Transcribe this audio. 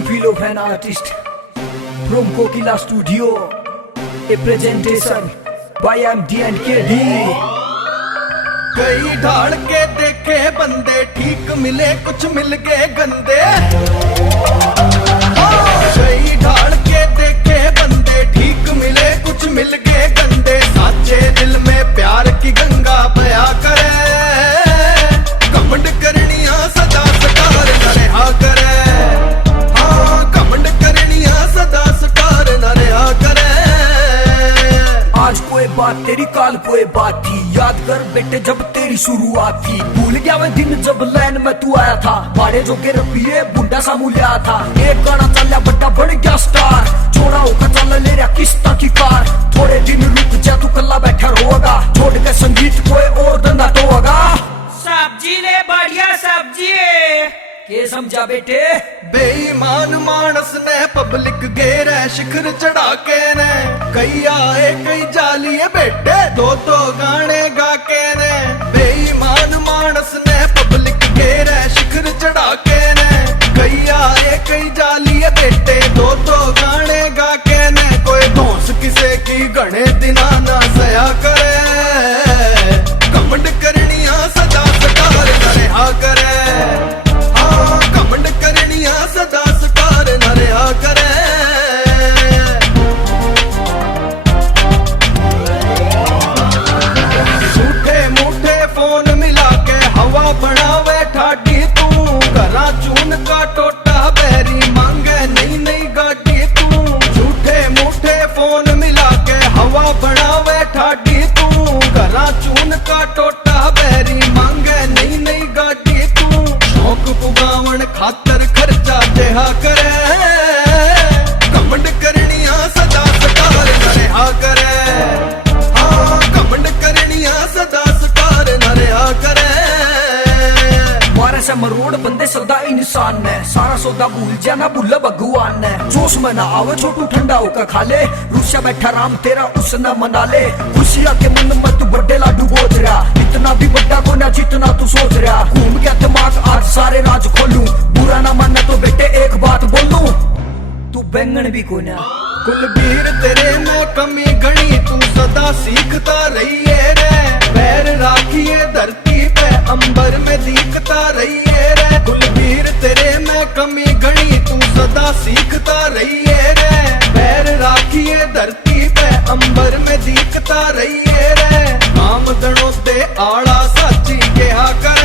fellow fan artist from Kokila Studio, a presentation by MD and KD। कई ढाल के देखे बंदे, ठीक मिले कुछ मिल गए गंदे। कई ढाल के देखे बंदे, ठीक मिले कुछ मिल गए गंदे। साचे दिल में प्यार की गंगा बया करे, घमंड करनिया सदा सकार न रहा करे। हाँ, घमंड करनिया सदा सकार न रहा करे। आज कोई बात तेरी, काल कोई बात थी, याद कर बेटे जब तेरी शुरुआत थी। भूल गया मैं दिन जब लाइन में तू आया था, बारे जो के रपिए बुंडा सा मूल्य था। एक गाना चल बड़ा बन गया स्टार, छोड़ा होकर चल ले रहा किस्ता की कार। थोड़े दिन रुक जा तू कल्ला बैठा रोगा, छोड़ के संगीत कोई और धंधा तो होगा। सब्जी ले बढ़िया सब्जी के समझा बेटे? बेईमान मानस ने पब्लिक गेरे शिखर चढ़ा के ने। कई आए कई जालिए बेटे, दो गाने गा के ने। बेईमान मानस ने पब्लिक गेरे शिखर चढ़ा के ने। कई आए कई जालिए बेटे, दो गाने गा के ने। कोई धौंस किसे की गणे दिना ना सया करे, घमंड करनिया सदा सकार न रहा करे। सदा सकार न रहा करे। झूठे मूठे फोन मिला के हवा बनावे ठाडी तू। घरा चून का टोटा बहरी मांगे नई नई गाड़ी तू। झूठे मूठे फोन मिला के हवा बनावे ठाडी तू। घरा चून का टोटा बहरी मांगे नई नई गाड़ी तू। शौक पुगावन खातर खर्चा देहा करे, घमंड करनिया सदा सकार न रहा करे। हाँ, घमंड करनिया सदा सकार न रहा करे। मारे से मरोड़ बंदे सदा इंसान ने, सारा सौदा भूल जाना भूल भगवान ने। जोश में ना आवे छोटू ठंडा होकर खा ले, रुस्या बैठा राम तेरा उसने मना ले। खुशियां के मन में तू बड़े लाडू बोझ रहा, इतना भी बड़ा को ना जितना तू सोच रहा। घूम गया दिमाग आज सारे राज खोलूं, बुरा ना मानना तो बेटे एक बात बोलूं, तू बैंगन भी को ना। कुलबीर तेरे में कमी गणी, तू सदा सीखता रहिए रे। पैर राखिए धरती पे, अंबर में दिखता रहिए रे। कुलबीर तेरे में कमी गणी, तू सदा सीखता रहिए रे। पैर राखिए धरती पे, अंबर में दिखता रहिए रे। काम दणों ते आड़ा साची कहा कर।